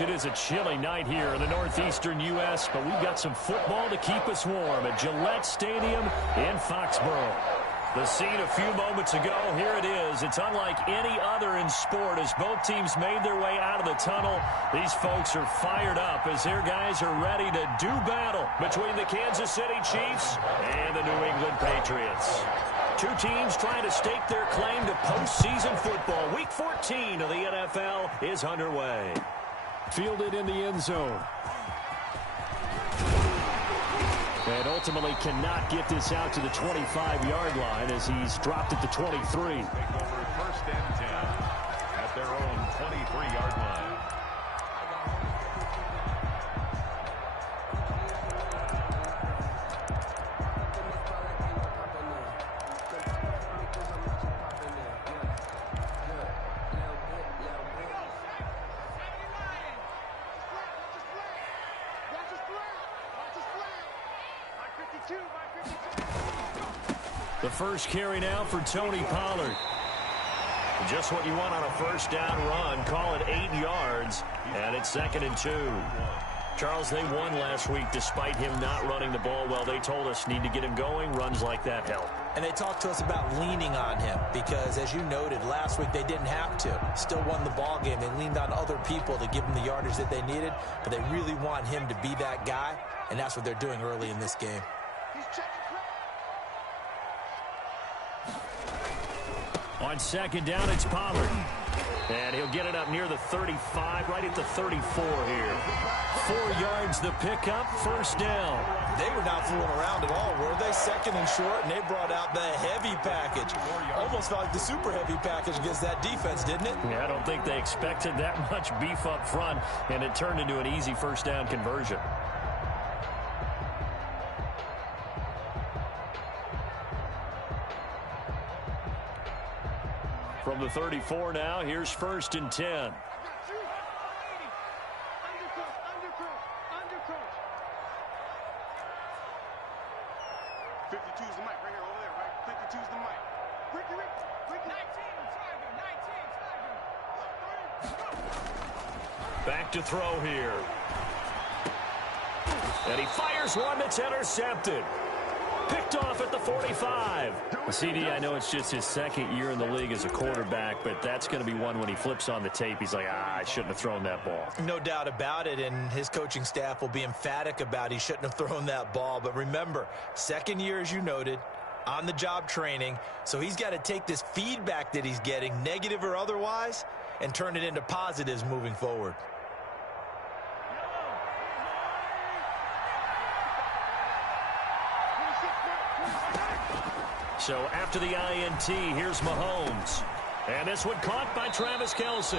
It is a chilly night here in the northeastern U.S., but we've got some football to keep us warm at Gillette Stadium in Foxborough. The scene a few moments ago, here it is. It's unlike any other in sport as both teams made their way out of the tunnel. These folks are fired up as their guys are ready to do battle between the Kansas City Chiefs and the New England Patriots. Two teams trying to stake their claim to postseason football. Week 14 of the NFL is underway. Fielded in the end zone. And ultimately cannot get this out to the 25-yard line as he's dropped at the 23. Take over 1st and 10 at their own 23-yard line. The first carry now for Tony Pollard. Just what you want on a first down run. Call it 8 yards, and it's 2nd and 2. Charles, they won last week despite him not running the ball well. They told us need to get him going. Runs like that help. And they talked to us about leaning on him because, as you noted, last week they didn't have to. Still won the ball game. They leaned on other people to give them the yardage that they needed, but they really want him to be that guy, and that's what they're doing early in this game. On 2nd down, it's Pollard. And he'll get it up near the 35, right at the 34 here. 4 yards the pickup, 1st down. They were not fooling around at all, were they? 2nd and short, and they brought out the heavy package. Almost felt like the super heavy package against that defense, didn't it? Yeah, I don't think they expected that much beef up front, and it turned into an easy 1st down conversion. From the 34 now, here's 1st and 10. Back to throw here. And he fires one that's intercepted. Picked off at the 45. CD, I know it's just his 2nd year in the league as a quarterback, but that's going to be one when he flips on the tape. He's like, I shouldn't have thrown that ball. No doubt about it, and his coaching staff will be emphatic about he shouldn't have thrown that ball. But remember, 2nd year, as you noted, on-the-job training, so he's got to take this feedback that he's getting, negative or otherwise, and turn it into positives moving forward. So after the INT, here's Mahomes. And this one caught by Travis Kelce.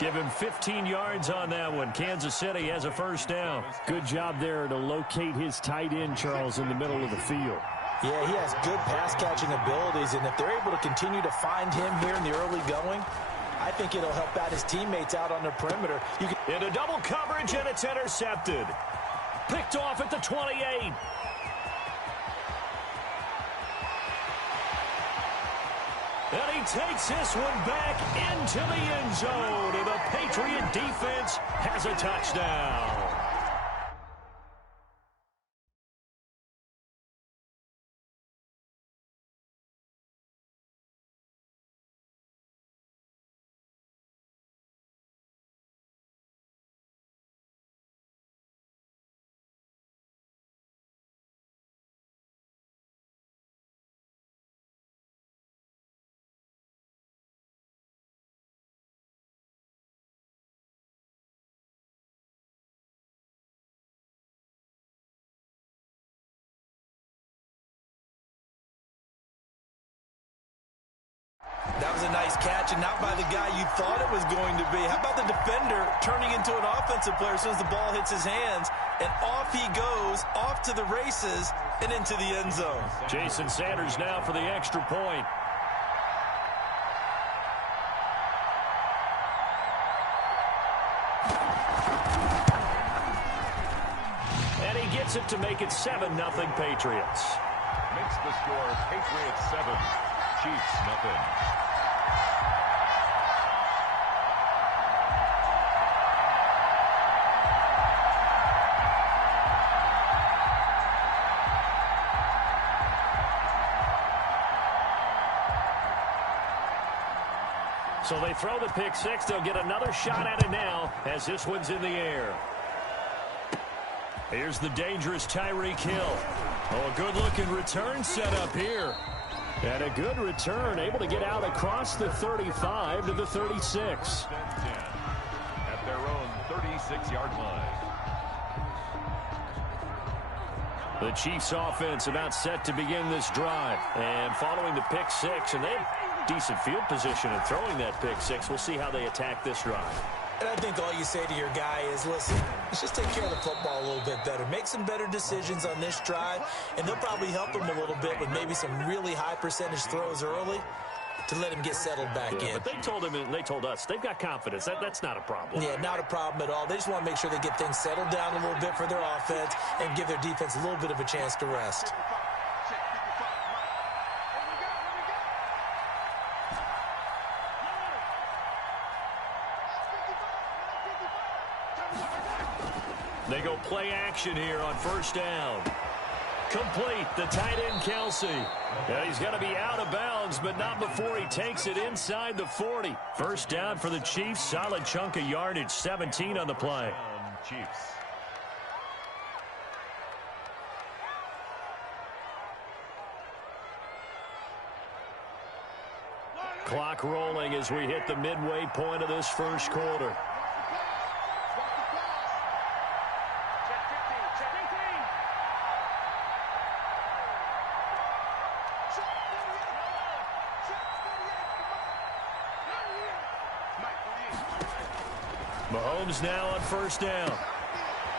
Give him 15 yards on that one. Kansas City has a 1st down. Good job there to locate his tight end, Charles, in the middle of the field. Yeah, he has good pass-catching abilities, and if they're able to continue to find him here in the early going, I think it'll help out his teammates out on the perimeter. Into double coverage, and it's intercepted. Picked off at the 28. And he takes this one back into the end zone, and the Patriot defense has a touchdown. That was a nice catch, and not by the guy you thought it was going to be. How about the defender turning into an offensive player as soon as the ball hits his hands, and off he goes, off to the races, and into the end zone. Jason Sanders now for the extra point. And he gets it to make it 7-0 Patriots. Makes the score Patriots 7, Chiefs nothing. So they throw the pick six. They'll get another shot at it now as this one's in the air. Here's the dangerous Tyreek Hill. Oh, a good-looking return set up here. And a good return, able to get out across the 35 to the 36. At their own 36-yard line. The Chiefs offense about set to begin this drive. And following the pick six, and they have decent field position in throwing that pick six. We'll see how they attack this drive. And I think all you say to your guy is, listen, let's just take care of the football a little bit better. Make some better decisions on this drive, and they'll probably help him a little bit with maybe some really high percentage throws early to let him get settled back in. But they told him and they told us they've got confidence. That's not a problem. Yeah, not a problem at all. They just want to make sure they get things settled down a little bit for their offense and give their defense a little bit of a chance to rest. They go play action here on first down. Complete, the tight end Kelsey. And he's going to be out of bounds, but not before he takes it inside the 40. First down for the Chiefs, solid chunk of yardage, 17 on the play. Chiefs. Clock rolling as we hit the midway point of this first quarter. Mahomes now on first down.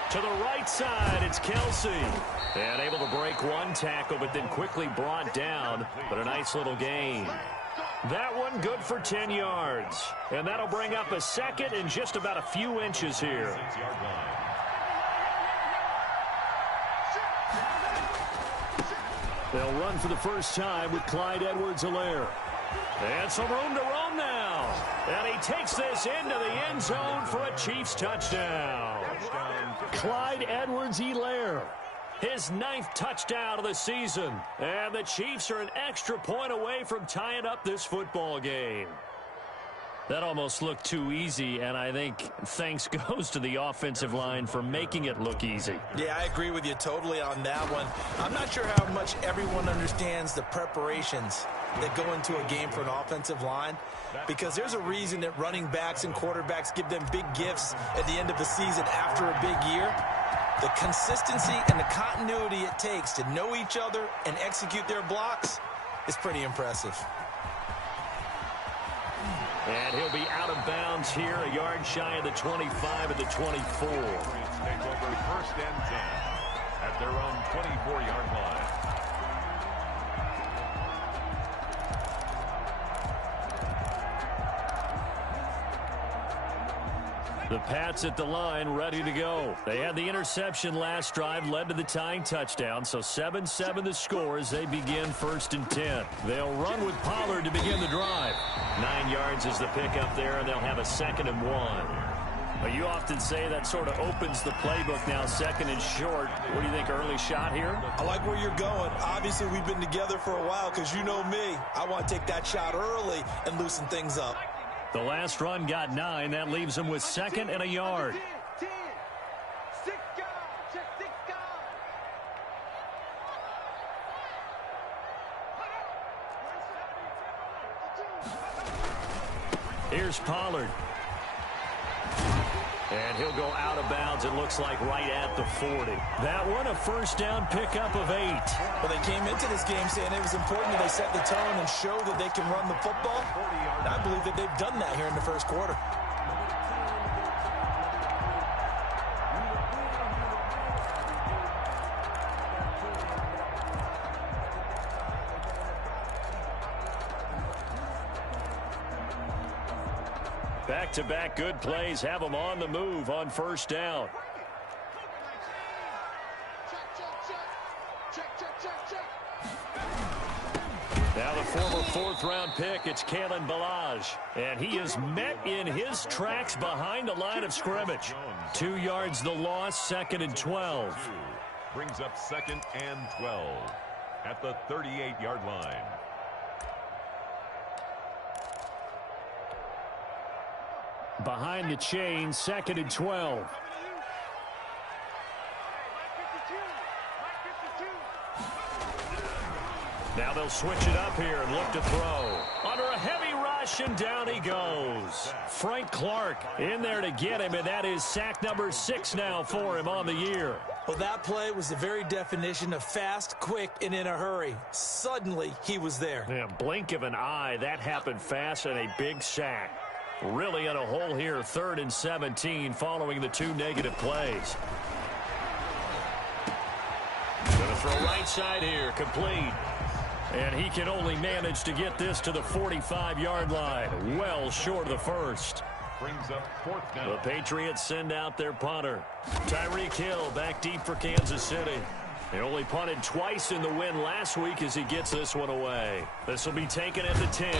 To the right side, it's Kelsey. And able to break one tackle, but then quickly brought down. But a nice little gain. That one good for 10 yards. And that'll bring up a second and just about a few inches here. They'll run for the first time with Clyde Edwards-Helaire. And some room to roam now. And he takes this into the end zone for a Chiefs touchdown. Clyde Edwards-Helaire, his 9th touchdown of the season. And the Chiefs are an extra point away from tying up this football game. That almost looked too easy, and I think thanks goes to the offensive line for making it look easy. Yeah, I agree with you totally on that one. I'm not sure how much everyone understands the preparations that go into a game for an offensive line, because there's a reason that running backs and quarterbacks give them big gifts at the end of the season after a big year. The consistency and the continuity it takes to know each other and execute their blocks is pretty impressive. And he'll be out of bounds here, a yard shy of the 25 at the 24. Take over first and 10 at their own 24-yard line. The Pats at the line, ready to go. They had the interception last drive, led to the tying touchdown, so 7-7 the score as they begin first and 10. They'll run with Pollard to begin the drive. 9 yards is the pickup there, and they'll have a 2nd and 1. You often say that sort of opens the playbook now, 2nd and short. What do you think, early shot here? I like where you're going. Obviously, we've been together for a while because you know me. I want to take that shot early and loosen things up. The last run got 9. That leaves them with 2nd and a yard. Here's Pollard. And he'll go out of bounds, it looks like, right at the 40. That one, a first down pickup of 8. Well, they came into this game saying it was important that they set the tone and show that they can run the football. And I believe that they've done that here in the first quarter. Back-to-back good plays have them on the move on first down. Now the former 4th-round pick, it's Kalen Ballage. And he is met in his tracks behind the line of scrimmage. 2 yards the loss, 2nd and 12. Brings up 2nd and 12 at the 38-yard line. behind the chain, 2nd and 12. Now they'll switch it up here and look to throw. Under a heavy rush, and down he goes. Frank Clark in there to get him, and that is sack number 6 now for him on the year. Well, that play was the very definition of fast, quick, and in a hurry. Suddenly, he was there. Yeah, blink of an eye. That happened fast, and a big sack. Really in a hole here, 3rd and 17 following the 2 negative plays. Going to throw right side here, complete. And he can only manage to get this to the 45-yard line. Well short of the first. Brings up 4th down. The Patriots send out their punter. Tyreek Hill back deep for Kansas City. They only punted twice in the win last week as he gets this one away. This will be taken at the 10.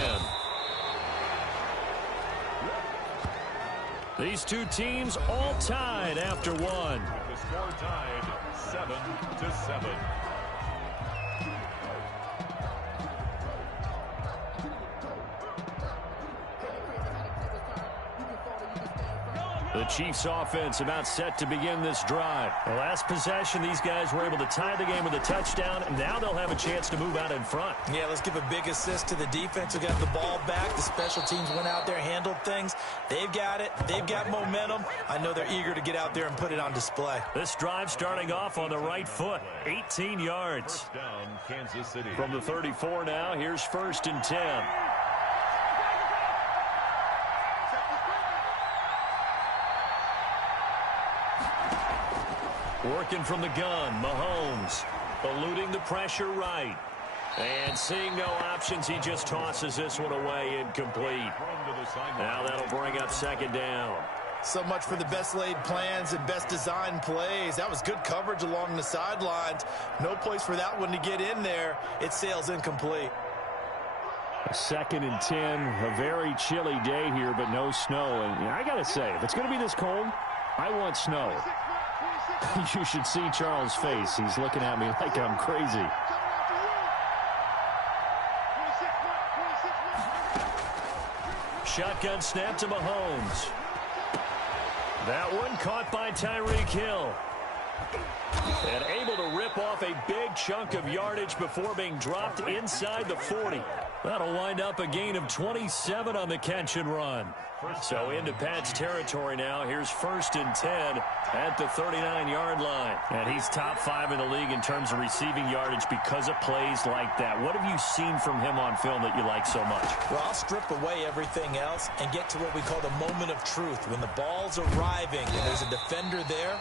These two teams all tied after one. The score tied 7-7. The Chiefs offense about set to begin this drive. The last possession, these guys were able to tie the game with a touchdown, and now they'll have a chance to move out in front. Yeah, let's give a big assist to the defense who got the ball back. The special teams went out there, handled things. They've got it. They've got momentum. I know they're eager to get out there and put it on display. This drive starting off on the right foot, 18 yards. First down, Kansas City. From the 34 now, here's 1st and 10. Working from the gun, Mahomes eluding the pressure right. And seeing no options, he just tosses this one away, incomplete. Now that'll bring up 2nd down. So much for the best laid plans and best designed plays. That was good coverage along the sidelines. No place for that one to get in there. It sails incomplete. 2nd and 10, a very chilly day here, but no snow. And I got to say, if it's going to be this cold, I want snow. You should see Charles' face. He's looking at me like I'm crazy. Shotgun snap to Mahomes. That one caught by Tyreek Hill. And able to rip off a big chunk of yardage before being dropped inside the 40. That'll wind up a gain of 27 on the catch and run. So into Pat's territory now. Here's 1st and 10 at the 39-yard line. And he's top 5 in the league in terms of receiving yardage because of plays like that. What have you seen from him on film that you like so much? Well, I'll strip away everything else and get to what we call the moment of truth. When the ball's arriving and there's a defender there,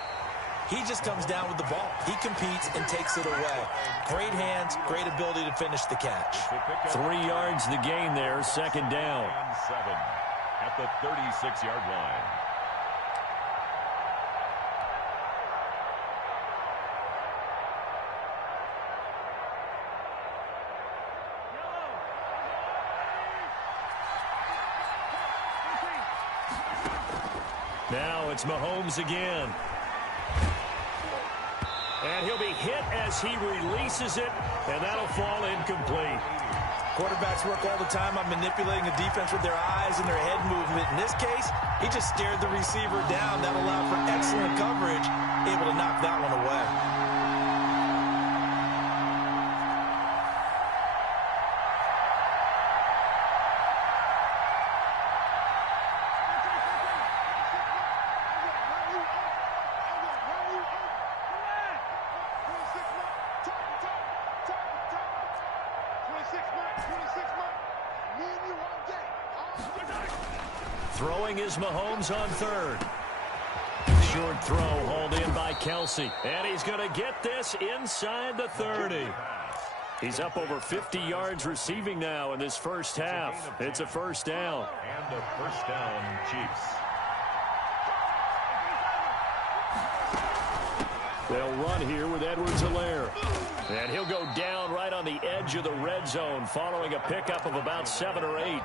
he just comes down with the ball. He competes and takes it away. Great hands, great ability to finish the catch. 3 yards the gain there, 2nd down. And 7 at the 36-yard line. Now it's Mahomes again. And he'll be hit as he releases it, and that'll fall incomplete. Quarterbacks work all the time on manipulating the defense with their eyes and their head movement. In this case, he just stared the receiver down. That allowed for excellent coverage, able to knock that one away. Throwing is Mahomes on 3rd. Short throw hauled in by Kelsey. And he's going to get this inside the 30. He's up over 50 yards receiving now in this first half. It's a 1st down. And a 1st down, Chiefs. They'll run here with Edwards-Helaire. And he'll go down right on the edge of the red zone following a pickup of about 7 or 8.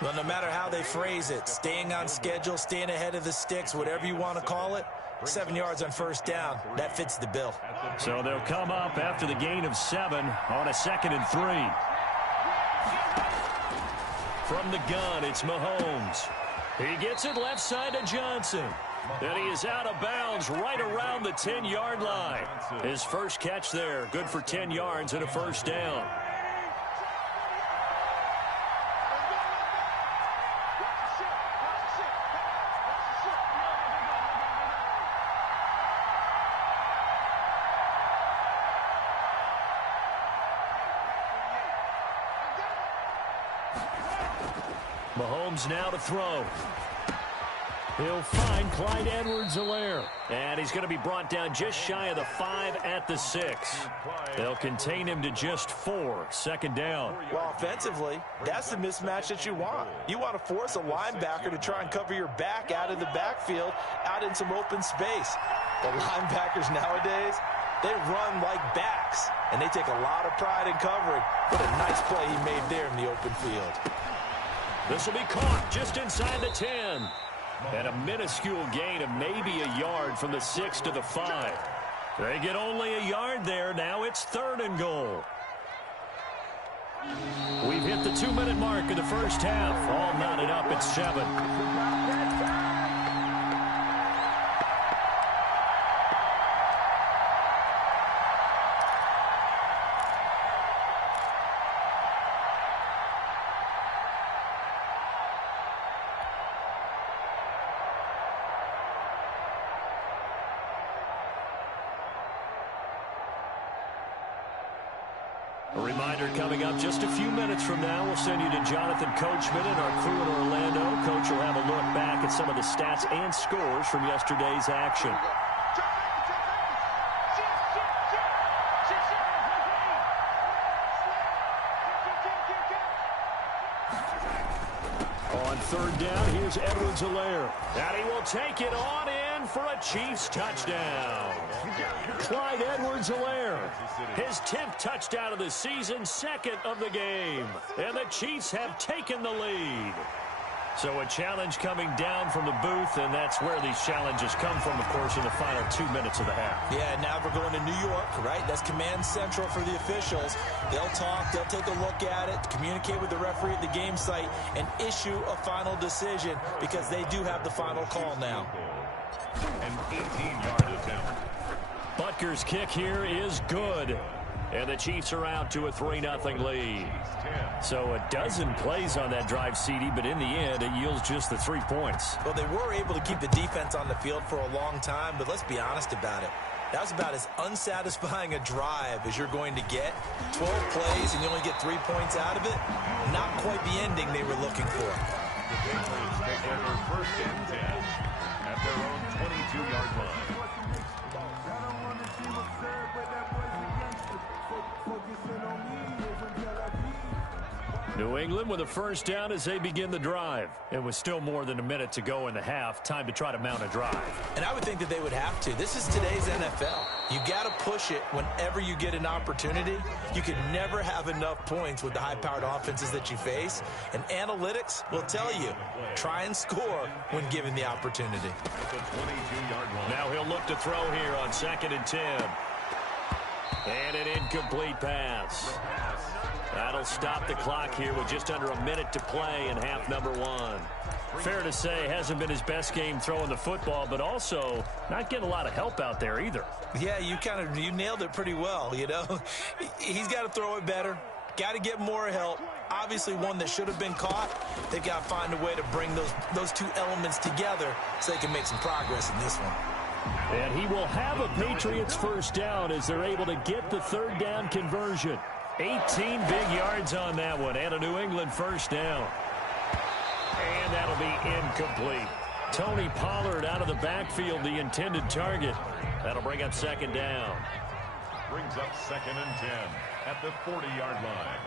Well, no matter how they phrase it, staying on schedule, staying ahead of the sticks, whatever you want to call it, 7 yards on 1st down, that fits the bill. So they'll come up after the gain of 7 on a 2nd and 3. From the gun, it's Mahomes. He gets it left side to Johnson. And he is out of bounds right around the 10-yard line. His first catch there, good for 10 yards and a first down. Mahomes now to throw. He'll find Clyde Edwards-Helaire. And he's going to be brought down just shy of the 5 at the 6. They'll contain him to just 4. Second down. Well, offensively, that's the mismatch that you want. You want to force a linebacker to try and cover your back out of the backfield, out in some open space. The linebackers nowadays, they run like backs, and they take a lot of pride in covering. What a nice play he made there in the open field. This will be caught just inside the 10. And a minuscule gain of maybe a yard from the 6 to the 5. They get only a yard there. Now it's 3rd and goal. We've hit the 2-minute mark of the first half. All knotted up at 7. A reminder coming up just a few minutes from now, we'll send you to Jonathan Coachman and our crew in Orlando. Coach will have a look back at some of the stats and scores from yesterday's action. On 3rd down, here's Edwards-Helaire. And he will take it on in for a Chiefs touchdown. Clyde Edwards-Helaire, his 10th touchdown of the season, 2nd of the game. And the Chiefs have taken the lead. So a challenge coming down from the booth, and that's where these challenges come from, of course, in the final 2 minutes of the half. Yeah, now we're going to New York, right? That's command central for the officials. They'll talk, they'll take a look at it, communicate with the referee at the game site, and issue a final decision because they do have the final call now. An 18-yard attempt. Butker's kick here is good. And the Chiefs are out to a 3-0 lead. So a dozen plays on that drive, CD, but in the end, it yields just the 3 points. Well, they were able to keep the defense on the field for a long time, but let's be honest about it. That was about as unsatisfying a drive as you're going to get. 12 plays and you only get 3 points out of it. Not quite the ending they were looking for. The Patriots take over 1st and 10 at their own 22-yard line. New England with a first down as they begin the drive. It was still more than a minute to go in the half. Time to try to mount a drive. And I would think that they would have to. This is today's NFL. You got to push it whenever you get an opportunity. You can never have enough points with the high-powered offenses that you face. And analytics will tell you, try and score when given the opportunity. Now he'll look to throw here on 2nd and 10. And an incomplete pass. That'll stop the clock here with just under a minute to play in half number 1. Fair to say, hasn't been his best game throwing the football, but also not getting a lot of help out there either. Yeah, you nailed it pretty well, you know. He's got to throw it better. Got to get more help. Obviously one that should have been caught. They've got to find a way to bring those two elements together so they can make some progress in this one. And he will have a Patriots first down as they're able to get the 3rd down conversion. 18 big yards on that one, and a New England first down. And that'll be incomplete. Tony Pollard out of the backfield, the intended target. That'll bring up 2nd down. Brings up 2nd and 10 at the 40-yard line.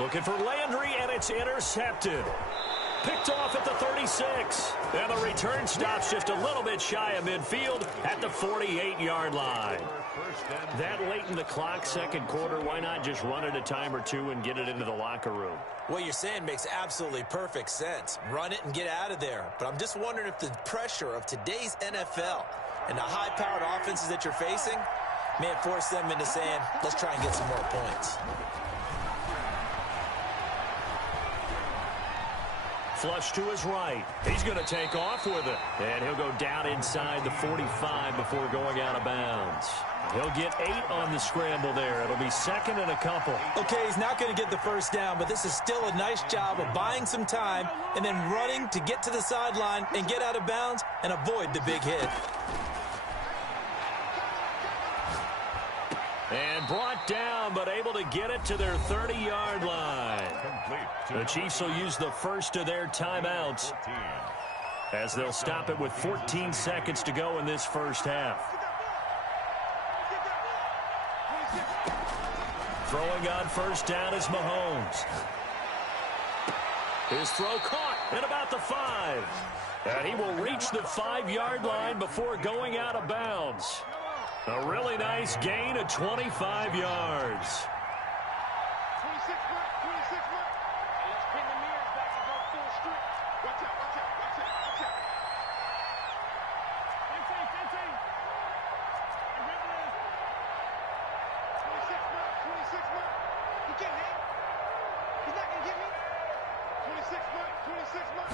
Looking for Landry, and it's intercepted. Picked off at the 36. And the return stops just a little bit shy of midfield at the 48-yard line. That late in the clock, 2nd quarter, why not just run it a time or two and get it into the locker room? What you're saying makes absolutely perfect sense. Run it and get out of there. But I'm just wondering if the pressure of today's NFL and the high-powered offenses that you're facing May have forced them into saying, let's try and get some more points. Flush to his right. He's going to take off with it. And he'll go down inside the 45 before going out of bounds. He'll get 8 on the scramble there. It'll be second and a couple. Okay, he's not going to get the first down, but this is still a nice job of buying some time and then running to get to the sideline and get out of bounds and avoid the big hit. And brought down, but able to get it to their 30-yard line. The Chiefs will use the first of their timeouts as they'll stop it with 14 seconds to go in this first half. Throwing on first down is Mahomes. His throw caught at about the 5. And he will reach the 5-yard line before going out of bounds. A really nice gain of 25 yards. 26 mark, 26 mark. Hey, let's pin the mirrors back and go full strip. Watch out, watch out, watch out, watch out. 15. And rip it in. 26 mark, 26 mark. He can't hit. He's not going to get me. 26 mark, 26 mark.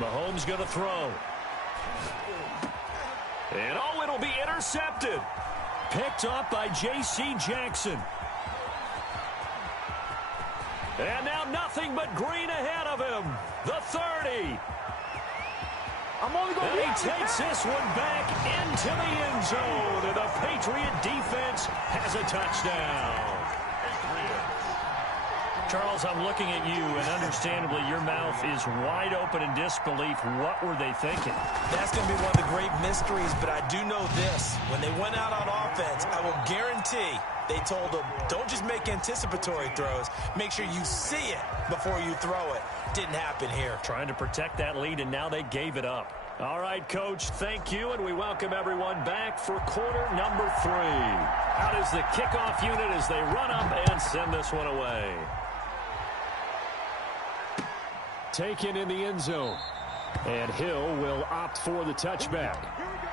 Mahomes going to throw. And oh, it'll be intercepted. Picked up by J.C. Jackson. And now nothing but green ahead of him. The 30. And he takes this one back into the end zone. And the Patriot defense has a touchdown. Charles, I'm looking at you, and understandably, your mouth is wide open in disbelief. What were they thinking? That's going to be one of the great mysteries, but I do know this. When they went out on offense, I will guarantee they told them, don't just make anticipatory throws. Make sure you see it before you throw it. Didn't happen here. Trying to protect that lead, and now they gave it up. All right, Coach, thank you, and we welcome everyone back for quarter number 3. Out is the kickoff unit as they run up and send this one away. Taken in the end zone. And Hill will opt for the touchback. Here we go.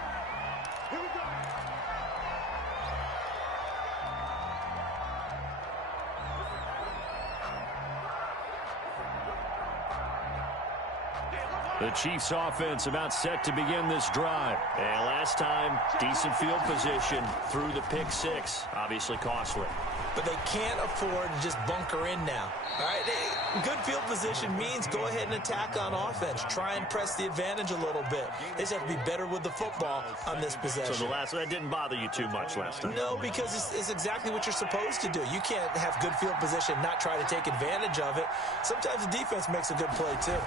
The Chiefs offense about set to begin this drive. And last time, decent field position through the pick 6. Obviously costly. But they can't afford to just bunker in now. All right, good field position means go ahead and attack on offense. Try and press the advantage a little bit. They just have to be better with the football on this possession. So that didn't bother you too much last time? No, because it's exactly what you're supposed to do. You can't have good field position and not try to take advantage of it. Sometimes the defense makes a good play, too.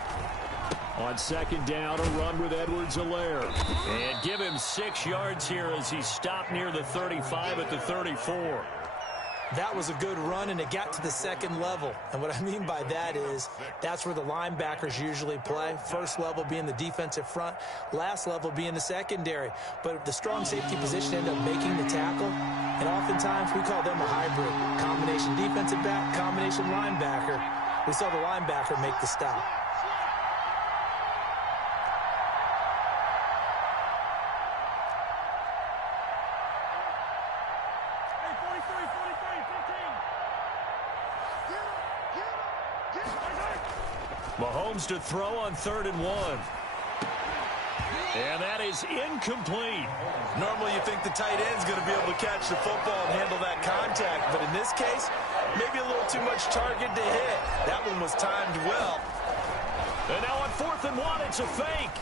On second down, a run with Edwards-Helaire. And give him 6 yards here as he stopped near the 35 at the 34. That was a good run, and it got to the second level. And what I mean by that is that's where the linebackers usually play. First level being the defensive front, last level being the secondary. But the strong safety position ended up making the tackle, and oftentimes we call them a hybrid. Combination defensive back, combination linebacker. We saw the linebacker make the stop. Mahomes to throw on 3rd and 1. And that is incomplete. Normally you think the tight end's going to be able to catch the football and handle that contact, but in this case, maybe a little too much target to hit. That one was timed well. And now on 4th and 1, it's a fake.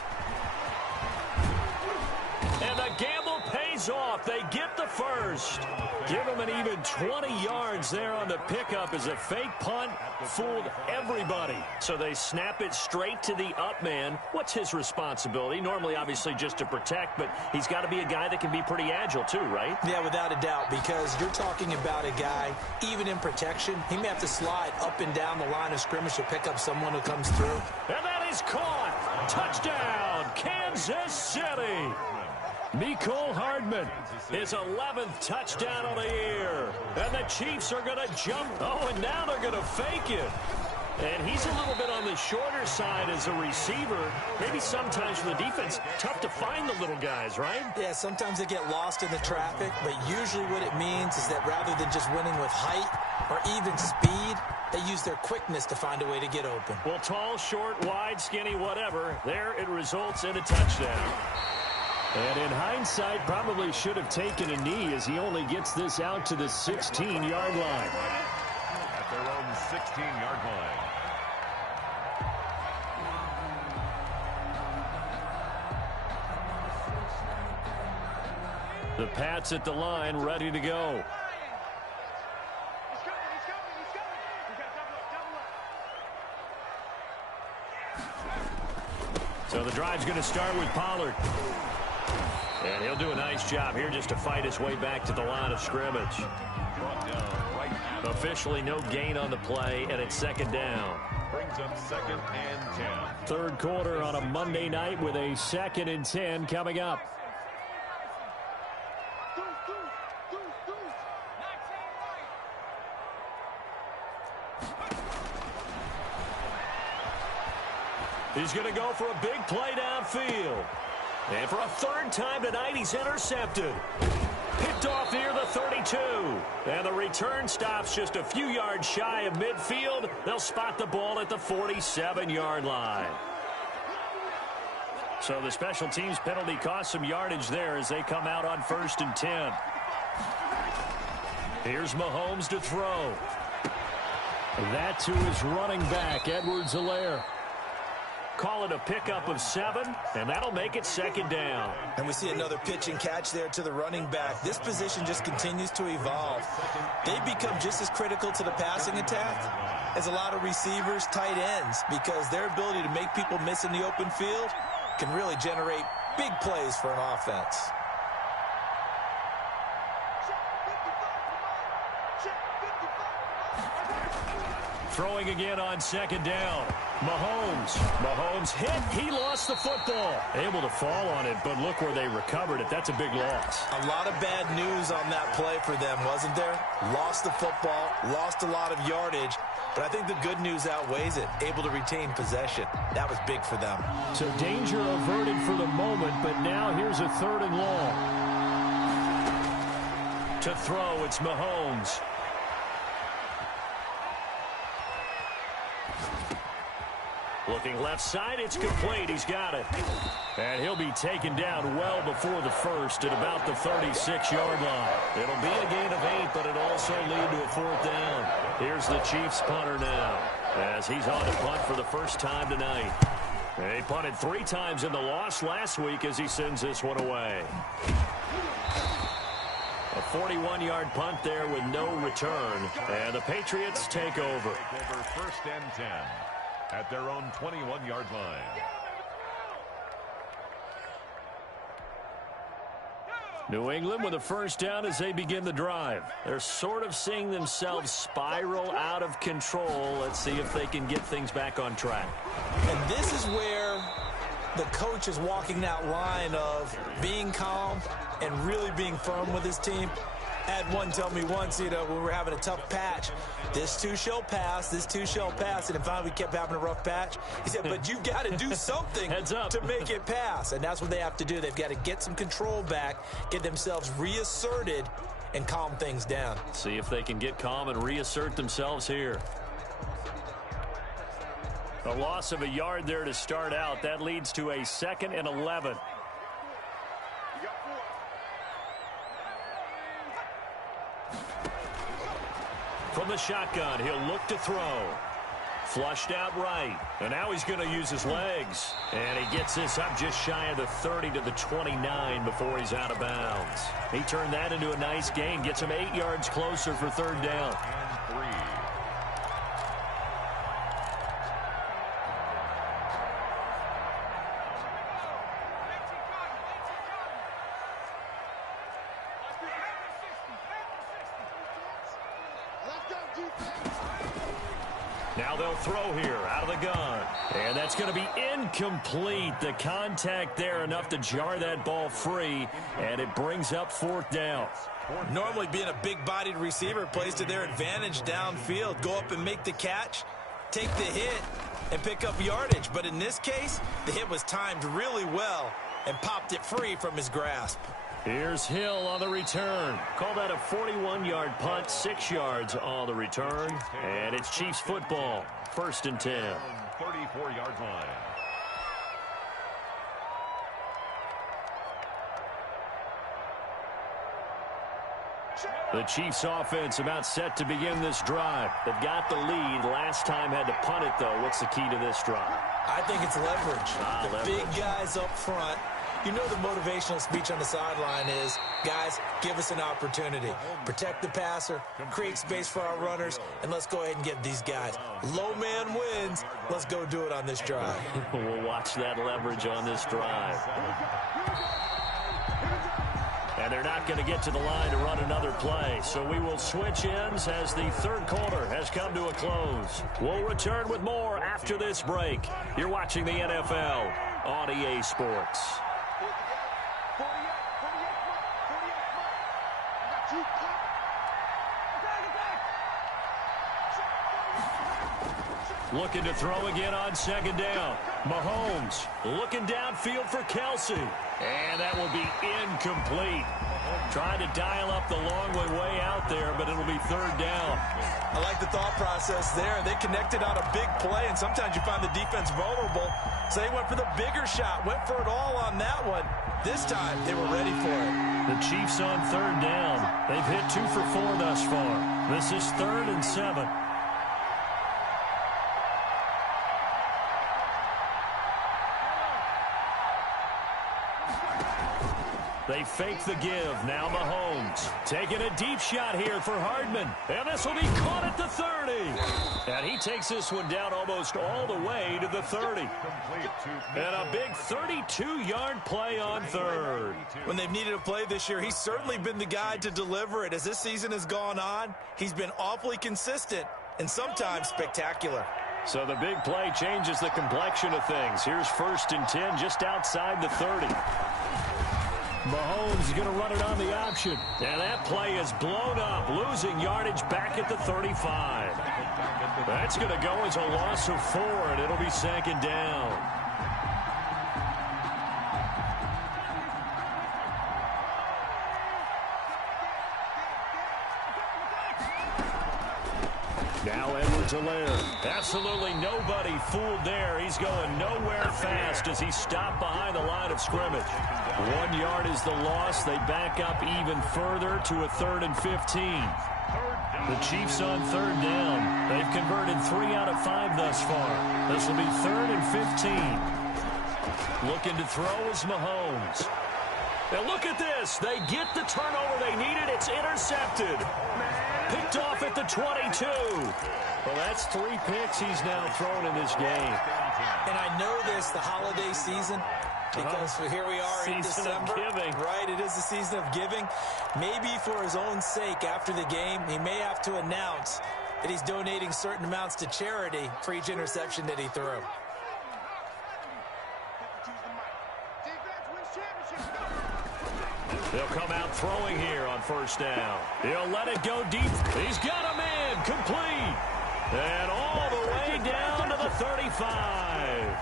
And the gamble pays off. They get the first. Give them an even 20 yards there on the pickup as a fake punt fooled everybody. So they snap it straight to the up man. What's his responsibility? Normally, obviously, just to protect, but he's got to be a guy that can be pretty agile too, right? Yeah, without a doubt, because you're talking about a guy, even in protection, he may have to slide up and down the line of scrimmage to pick up someone who comes through. And that is caught. Touchdown, Kansas City. Mecole Hardman, his 11th touchdown of the year. And the Chiefs are going to jump. Oh, and now they're going to fake it. And he's a little bit on the shorter side as a receiver. Maybe sometimes for the defense, tough to find the little guys, right? Yeah, sometimes they get lost in the traffic, but usually what it means is that rather than just winning with height or even speed, they use their quickness to find a way to get open. Well, tall, short, wide, skinny, whatever, there it results in a touchdown. And in hindsight, probably should have taken a knee as he only gets this out to the 16-yard line. At their own 16-yard line. The Pats at the line, ready to go. He's coming. We got double up. So the drive's going to start with Pollard. And he'll do a nice job here just to fight his way back to the line of scrimmage. Brought down right. Officially no gain on the play, and it's second down. Brings up 2nd and 10. Third quarter on a Monday night with a 2nd and 10 coming up. He's going to go for a big play downfield. And for a third time tonight, he's intercepted. Picked off near the 32. And the return stops just a few yards shy of midfield. They'll spot the ball at the 47-yard line. So the special teams penalty cost some yardage there as they come out on 1st and 10. Here's Mahomes to throw. That to his running back, Edwards-Helaire. Call it a pickup of 7, and that'll make it second down. And we see another pitch and catch there to the running back. This position just continues to evolve. They become just as critical to the passing attack as a lot of receivers, tight ends, because their ability to make people miss in the open field can really generate big plays for an offense. Throwing again on second down. Mahomes hit. He lost the football. Able to fall on it, but look where they recovered it. That's a big loss. A lot of bad news on that play for them, wasn't there? Lost the football, lost a lot of yardage, but I think the good news outweighs it. Able to retain possession. That was big for them. So danger averted for the moment, but now here's a 3rd and long. To throw, it's Mahomes. Looking left side, it's complete. He's got it. And he'll be taken down well before the first at about the 36-yard line. It'll be a gain of 8, but it'll also lead to a 4th down. Here's the Chiefs punter now as he's on to punt for the first time tonight. They punted 3 times in the loss last week as he sends this one away. A 41-yard punt there with no return. And the Patriots take over. 1st and 10. At their own 21-yard line. New England with a first down as they begin the drive. They're sort of seeing themselves spiral out of control. Let's see if they can get things back on track. And this is where the coach is walking that line of being calm and really being firm with his team. Had one tell me once, when we were having a tough patch, this too shall pass, this too shall pass, and finally we kept having a rough patch. He said, but you've got to do something Heads up. to make it pass, and that's what they have to do. They've got to get some control back, get themselves reasserted, and calm things down. See if they can get calm and reassert themselves here. A loss of a yard there to start out. That leads to a 2nd and 11. From the shotgun, he'll look to throw. Flushed out right. And now he's going to use his legs. And he gets this up just shy of the 30 to the 29 before he's out of bounds. He turned that into a nice gain. Gets him 8 yards closer for 3rd down. And 3. Now they'll throw here out of the gun. And that's going to be incomplete. The contact there enough to jar that ball free. And it brings up 4th down. Normally being a big-bodied receiver plays to their advantage downfield. Go up and make the catch. take the hit and pick up yardage. But in this case, the hit was timed really well and popped it free from his grasp. Here's Hill on the return. Call that a 41-yard punt, 6 yards on the return. And it's Chiefs football, 1st and 10. 34-yard line. The Chiefs offense about set to begin this drive. They've got the lead. Last time had to punt it, though. What's the key to this drive? I think it's leverage. The big guys up front. You know the motivational speech on the sideline is, guys, give us an opportunity. Protect the passer, create space for our runners, and let's go ahead and get these guys. Low man wins. Let's go do it on this drive. We'll watch that leverage on this drive. And they're not going to get to the line to run another play. So we will switch ends as the third quarter has come to a close. We'll return with more after this break. You're watching the NFL on EA Sports. Looking to throw again on 2nd down. Mahomes looking downfield for Kelsey. And that will be incomplete. Trying to dial up the long way out there, but it'll be 3rd down. I like the thought process there. They connected on a big play, and sometimes you find the defense vulnerable. So they went for the bigger shot, went for it all on that one. This time, they were ready for it. The Chiefs on 3rd down. They've hit 2 for 4 thus far. This is 3rd and 7. They fake the give. Now Mahomes taking a deep shot here for Hardman. And this will be caught at the 30. And he takes this one down almost all the way to the 30. And a big 32-yard play on 3rd. When they've needed a play this year, he's certainly been the guy to deliver it. As this season has gone on, he's been awfully consistent and sometimes spectacular. So the big play changes the complexion of things. Here's 1st and 10 just outside the 30. Mahomes is going to run it on the option. And that play is blown up, losing yardage back at the 35. That's going to go as a loss of 4, and it'll be 2nd down. Now Edwards-Helaire. Absolutely nobody fooled there. He's going nowhere fast as he stopped behind the line of scrimmage. 1 yard is the loss. They back up even further to a 3rd and 15. The Chiefs on 3rd down. They've converted 3 out of 5 thus far. This will be 3rd and 15. Looking to throw is Mahomes. Now look at this. They get the turnover they needed. It's intercepted. Picked off at the 22. Well, that's 3 picks he's now thrown in this game. And I know this, the holiday season, because here we are in December. Right, it is the season of giving. Maybe for his own sake after the game, he may have to announce that he's donating certain amounts to charity for each interception that he threw. They'll come out throwing here on 1st down. He'll let it go deep. He's got a man complete. And all the way down to the 35.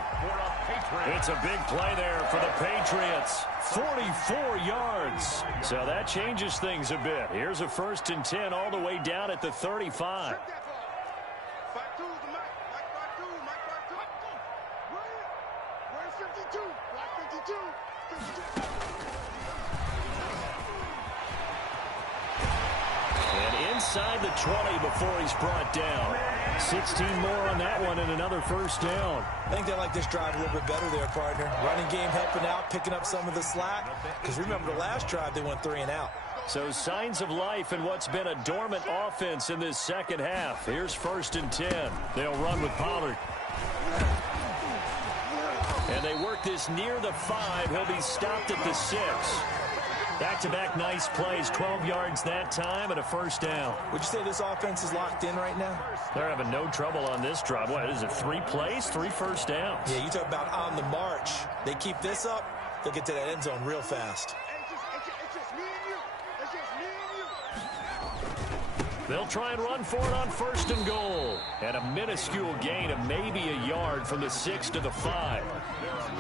It's a big play there for the Patriots. 44 yards. So that changes things a bit. Here's a 1st and 10 all the way down at the 35. Inside the 20 before he's brought down. 16 more on that one and another 1st down. I think they like this drive a little bit better there, partner. Running game helping out, picking up some of the slack. Because remember, the last drive, they went 3 and out. So signs of life in what's been a dormant offense in this 2nd half. Here's 1st and 10. They'll run with Pollard. And they work this near the 5. He'll be stopped at the 6. Back-to-back nice plays, 12 yards that time and a 1st down. Would you say this offense is locked in right now? They're having no trouble on this drive. What is it, 3 plays, 3 1st downs? Yeah, you talk about on the march. They keep this up, they'll get to that end zone real fast. It's just me and you. It's just me and you. They'll try and run for it on 1st and goal. And a minuscule gain of maybe a yard from the 6 to the 5.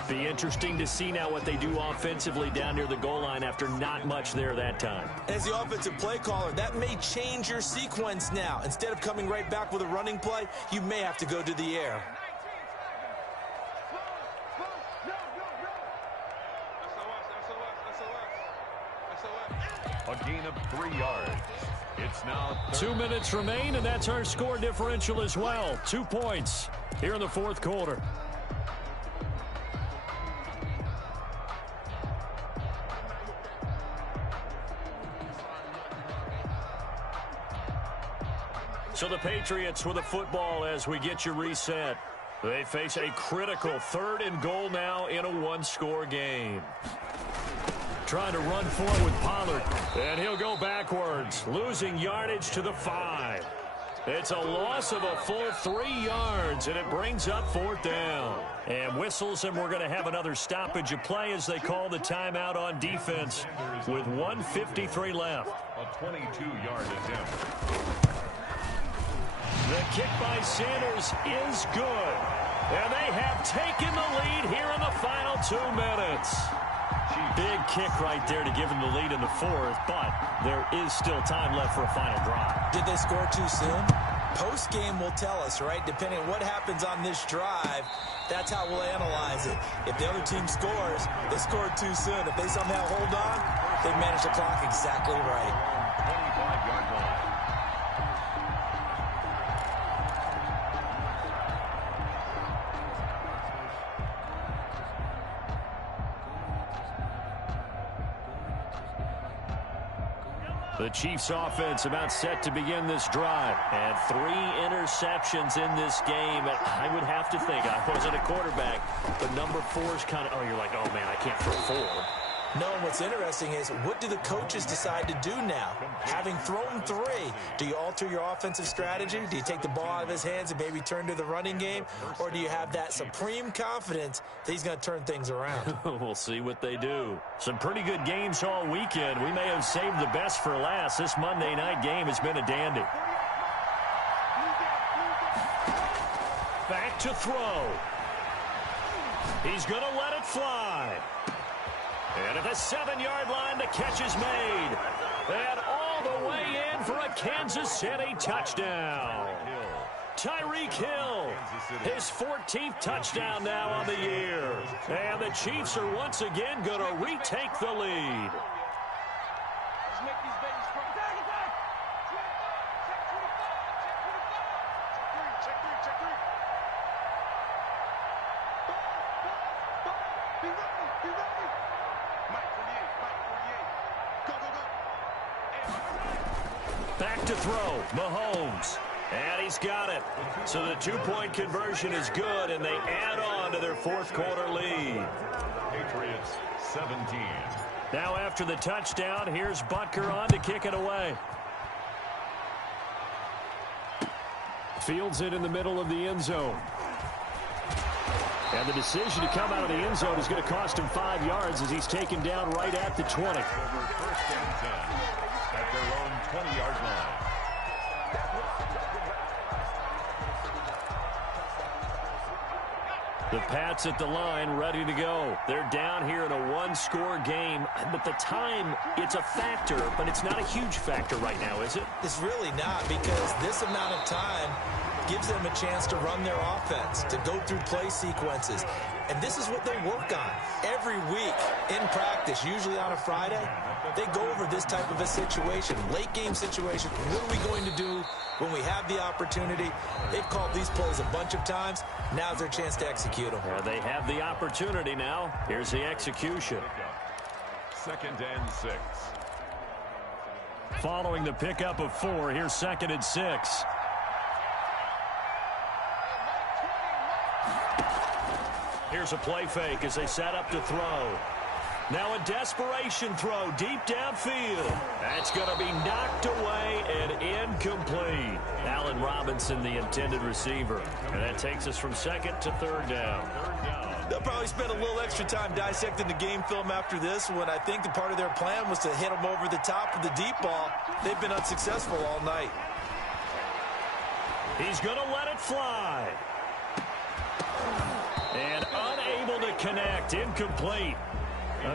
Be interesting to see now what they do offensively down near the goal line after not much there that time. As the offensive play caller, that may change your sequence now. Instead of coming right back with a running play, you may have to go to the air. A gain of 3 yards. It's now 2 minutes remain, and that's our score differential as well. 2 points here in the 4th quarter. So the Patriots with the football as we get you reset. They face a critical 3rd and goal now in a 1-score game. Trying to run for it with Pollard, and he'll go backwards, losing yardage to the 5. It's a loss of a full 3 yards, and it brings up 4th down. And whistles, and we're going to have another stoppage of play as they call the timeout on defense with 1:53 left. a 22-yard attempt. The kick by Sanders is good, and they have taken the lead here in the final 2 minutes. Big kick right there to give them the lead in the 4th, but there is still time left for a final drive. Did they score too soon? Post-game will tell us, right? Depending on what happens on this drive, that's how we'll analyze it. If the other team scores, they scored too soon. If they somehow hold on, they manage the clock exactly right. 25-yard line. The Chiefs offense about set to begin this drive. And 3 interceptions in this game. And I would have to think, I wasn't a quarterback, but number 4 is kind of, oh, you're like, oh, man, I can't throw 4. No, and what's interesting is, what do the coaches decide to do now? Having thrown 3, do you alter your offensive strategy? Do you take the ball out of his hands and maybe turn to the running game? Or do you have that supreme confidence that he's going to turn things around? We'll see what they do. Some pretty good games all weekend. We may have saved the best for last. This Monday night game has been a dandy. Back to throw. He's going to let it fly. And at the 7-yard line, the catch is made. And all the way in for a Kansas City touchdown. Tyreek Hill, his 14th touchdown now on the year. And the Chiefs are once again going to retake the lead. Back to throw, Mahomes. And he's got it. So the 2-point conversion is good, and they add on to their 4th quarter lead. Patriots 17. Now after the touchdown, here's Butker on to kick it away. Fields it in the middle of the end zone. And the decision to come out of the end zone is going to cost him 5 yards as he's taken down right at the 20. Over 1st and 10 at their own 20-yard line. The Pats at the line, ready to go. They're down here in a 1-score game, but the time, it's a factor, but it's not a huge factor right now, is it? It's really not, because this amount of time gives them a chance to run their offense, to go through play sequences. And this is what they work on every week in practice, usually on a Friday. They go over this type of a situation, late game situation. What are we going to do when we have the opportunity? They've called these plays a bunch of times. Now's their chance to execute them. Yeah, they have the opportunity now. Here's the execution. 2nd and 6. Following the pickup of 4, here's 2nd and 6. Here's a play fake as they set up to throw. Now a desperation throw deep downfield. That's going to be knocked away and incomplete. Allen Robinson, the intended receiver. And that takes us from 2nd to 3rd down. 3rd down. They'll probably spend a little extra time dissecting the game film after this when I think the part of their plan was to hit them over the top of the deep ball. They've been unsuccessful all night. He's going to let it fly. And unable to connect. Incomplete.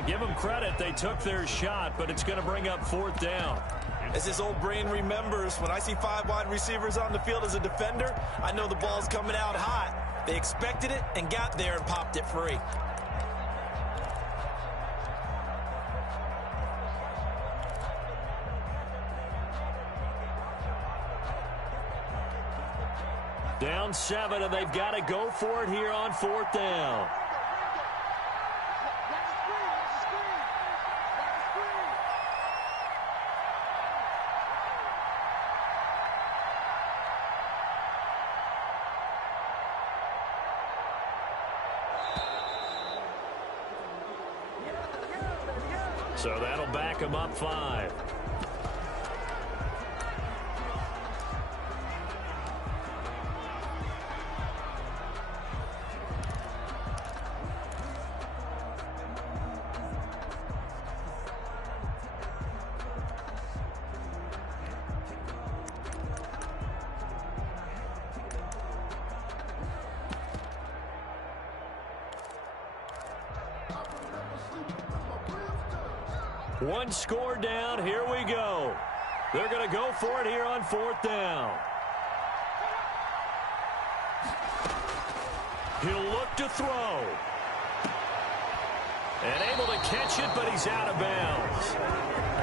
Give them credit. They took their shot, but it's going to bring up 4th down. As this old brain remembers, when I see 5 wide receivers on the field as a defender, I know the ball's coming out hot. They expected it and got there and popped it free. Down 7, and they've got to go for it here on 4th down. So that'll back him up 5. One score down. Here we go. They're going to go for it here on 4th down. He'll look to throw. And able to catch it, but he's out of bounds.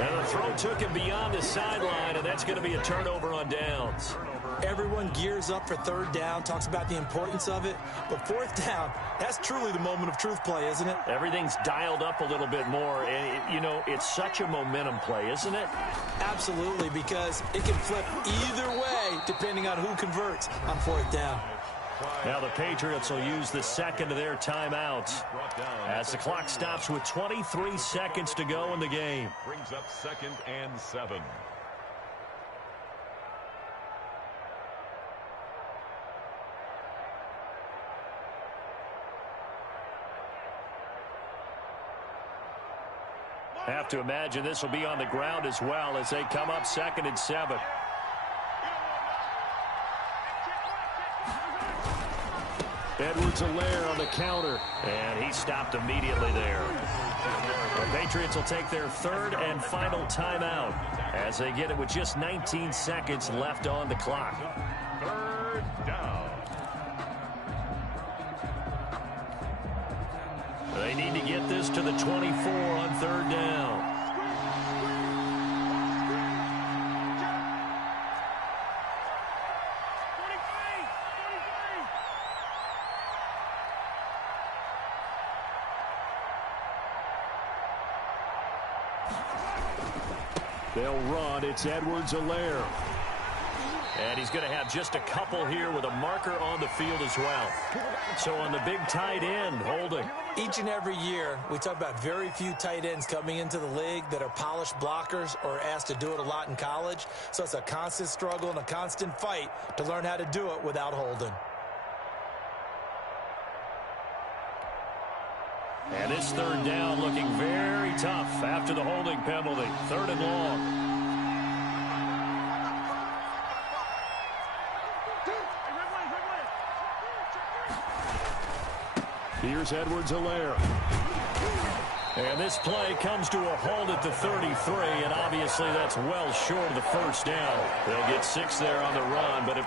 And the throw took him beyond the sideline, and that's going to be a turnover on downs. Everyone gears up for 3rd down, talks about the importance of it. But 4th down, that's truly the moment of truth play, isn't it? Everything's dialed up a little bit more. And, you know, it's such a momentum play, isn't it? Absolutely, because it can flip either way depending on who converts on 4th down. Now the Patriots will use the second of their timeouts as the clock stops with 23 seconds to go in the game. Brings up 2nd and 7. Have to imagine this will be on the ground as well as they come up 2nd and 7. Edwards-Helaire on the counter, and he stopped immediately there. The Patriots will take their 3rd and final timeout as they get it with just 19 seconds left on the clock. 3rd down. They need to get this to the 24 on 3rd down. They'll run. It's Edwards-Helaire. And he's going to have just a couple here with a marker on the field as well. So on the big tight end, holding. Each and every year, we talk about very few tight ends coming into the league that are polished blockers or asked to do it a lot in college. So it's a constant struggle and a constant fight to learn how to do it without holding. And this 3rd down looking very tough after the holding penalty. 3rd and long. Here's Edwards-Helaire. And this play comes to a halt at the 33, and obviously that's well short of the 1st down. They'll get 6 there on the run, but it